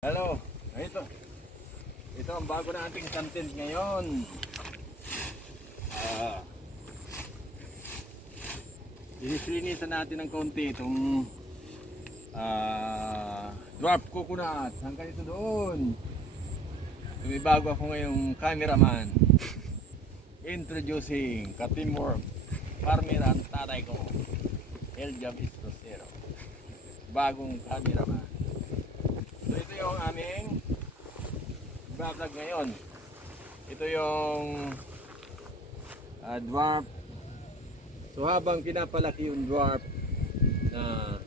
Hello, ito ang bago na ating content ngayon. Linisan natin ng konti itong dwarf coconut. Hanggang ito doon. May bago ako ngayong cameraman. Introducing ka-teamwork farmer ang tatay ko, Eljam Estrosero. Bagong cameraman. So ito yung aming vlog ngayon. Ito yung dwarf. So habang pinapalaki yung dwarf na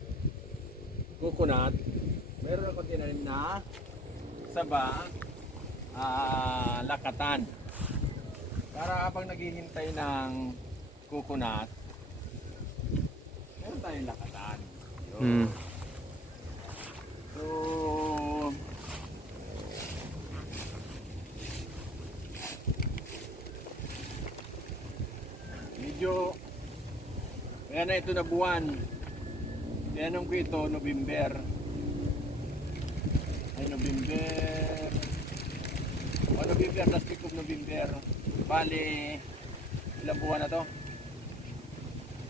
coconut, meron ako tinanim na saba lakatan. Para habang naghihintay ng coconut, meron tayong lakatan. So, medyo kaya na ito na buwan. Tinanong ko ito November. November, last week of November. Bali, ilang buwan na to?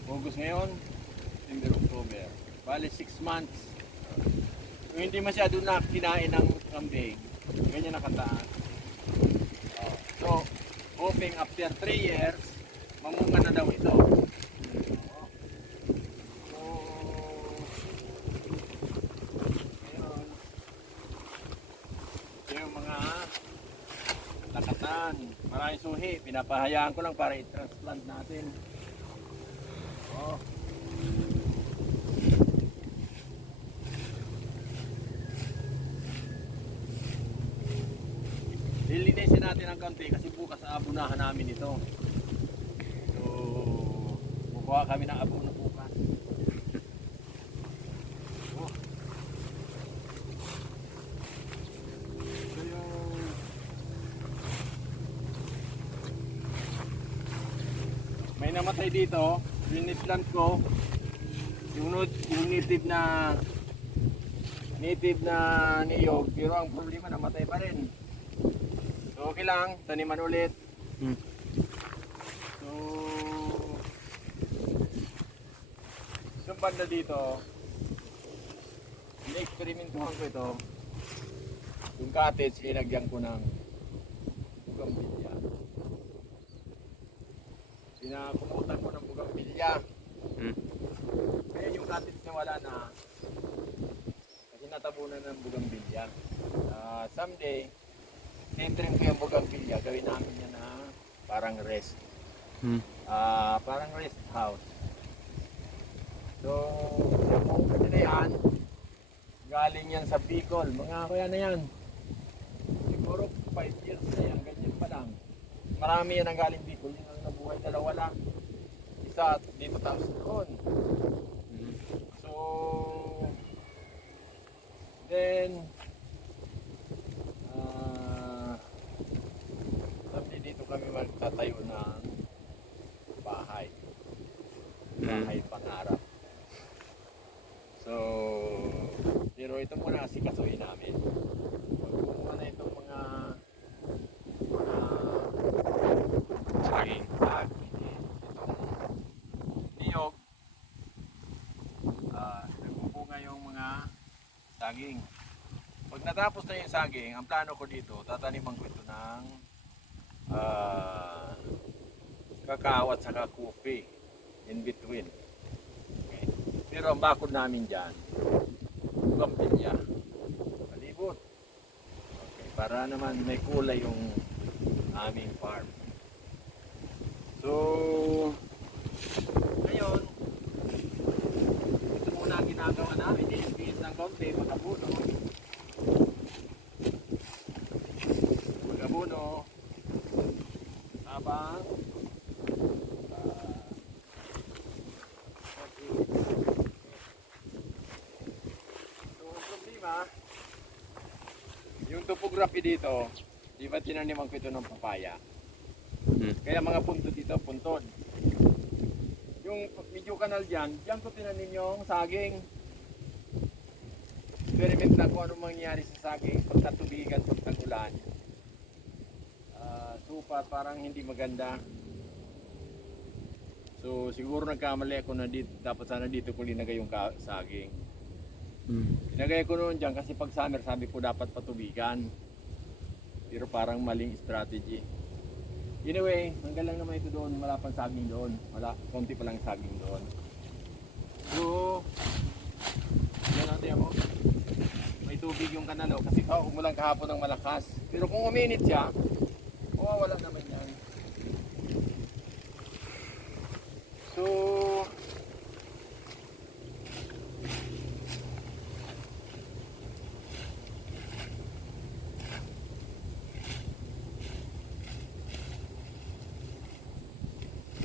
August ngayon, September, October. Bali 6 months. Kung hindi masyado na kinain ng kambing, ganyan nakataan. So, hoping after 3 years, mamunga na daw ito. So, ngayon, ito yung mga lakatan. Maraming suhi. Pinapahayaan ko lang para i-transplant natin. Lilinisin natin ang konti kasi bukas aabunahan namin ito. So, kukuha kami ng abono bukas. So, may namatay dito. Piniplant ko yung native na niyog, pero ang problema namatay pa rin. So okay lang, taniman ulit. So yung banda dito, in-experimentuhan ko ito. Yung cottage, ilagyan ko ng bugambilya. Pinakumutan ko ng bugambilya. Kaya yung cottage na wala na, kasi natabunan ng bugambilya. Someday, titrim ko yung bugambilya, gawin namin yan na parang rest. Parang rest house. So, yung mga na yan, galing yan sa Bicol. Mga kuya na yan. Siguro 5 years na yan, ganyan pa lang. Marami yan ang galing Bicol. Yung ang nabuhay, dalawa lang. Isa dito tapos doon. So, then, sabi dito kami magtatayo ng bahay. Bahay pangarap. So, pero ito muna sikasuhin namin. Pagkumuha na itong mga saging. Itong niyog. Nagbubunga yung mga saging. Pag natapos na yung saging, ang plano ko dito, tataniman ko ito ng kakao at saka coffee in between. Okay. Pero ang bakod namin dyan, bugambilya, palibot. Okay. Para naman may kulay yung aming farm. So, ngayon, ito muna ang ginagawa namin. I-increase ng konti, mag-abuno. Habang so, ang problema, yung topography dito, di ba tinaniman ko ito ng papaya? Kaya mga puntod dito, puntod. Yung medyo kanal dyan, dyan ko tinanim yung saging. experiment na kung ano mangyayari sa saging pag natubigan, pag tag-ulan. Parang hindi maganda. So siguro nagkamali ako na dito, dapat sana dito ko linagay yung saging. Linagay ko noon dyan kasi pag summer sabi ko dapat patubigan. Pero parang maling strategy. Anyway, hanggang lang naman ito doon, wala pang saging doon. Wala, konti pa lang saging doon. So, yan natin ako. May tubig yung kanalo kasi umulan kahapon ng malakas. Pero kung uminit siya, wala naman yan. So,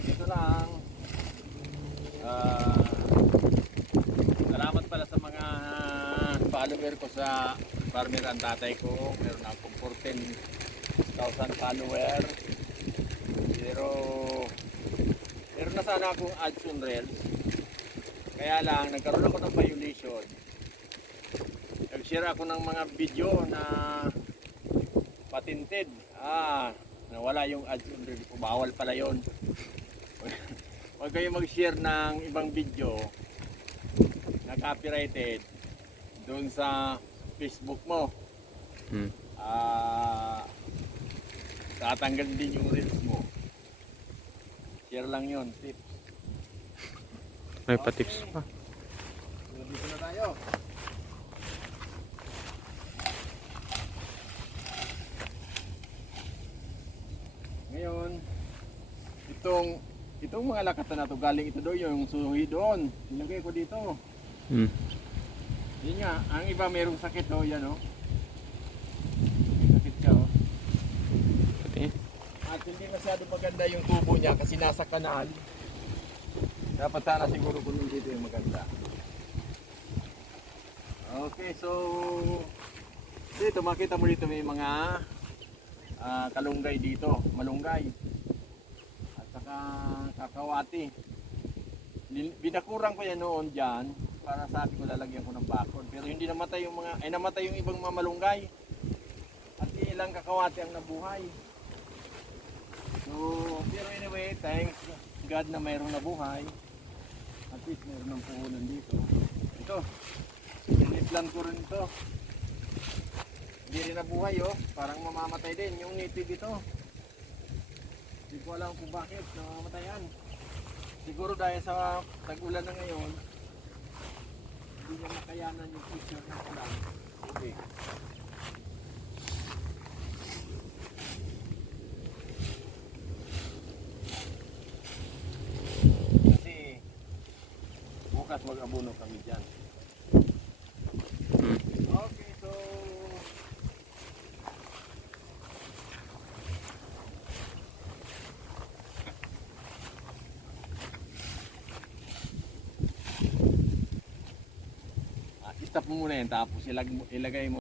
ito lang. Salamat pala sa mga follower ko sa farmer ang tatay ko. Meron akong 14,000 follower. Pero meron na sana akong ads on Reels. Kaya lang nagkaroon ako ng violation. Nag-share ako ng mga video na patented. Nawala yung ads on Reels. Bawal pala yon. Huwag kayo mag-share ng ibang video na copyrighted doon sa Facebook mo. Tatanggal din yung reels mo. Share lang yun, tips. May pa-tips pa. So, dito na tayo. Ngayon, itong mga lakatan na to, galing ito doon, yung suhi doon. Nilagay ko dito. Yun nga, ang iba mayroong sakit oh, yan oh. May sakit siya oh. Pati. At hindi masyado maganda yung tubo niya kasi nasa kanal. Dapat sana siguro kung dito yung maganda. Okay, so dito makita mo dito may mga kalunggay dito, malunggay. At saka kakawati. Binakurang ko yan noon dyan para sabi ko lalagyan ko ng bakod. Pero hindi namatay yung namatay yung ibang mga malunggay. At ilang kakawati ang nabuhay. So, pero anyway, thanks God na mayroong nabuhay. At least mayroon ng puhunan dito. Ito, iniplan ko rin ito. Hindi rin nabuhay oh, parang mamamatay din yung native ito. Hindi ko alam kung bakit namamatayan. Siguro dahil sa tag-ulan na ngayon, hindi niya makayanan yung picture ng ulan. Okay. Kasi bukas mag-abono kami dyan. Okay, so stop mo muna yan tapos ilagay mo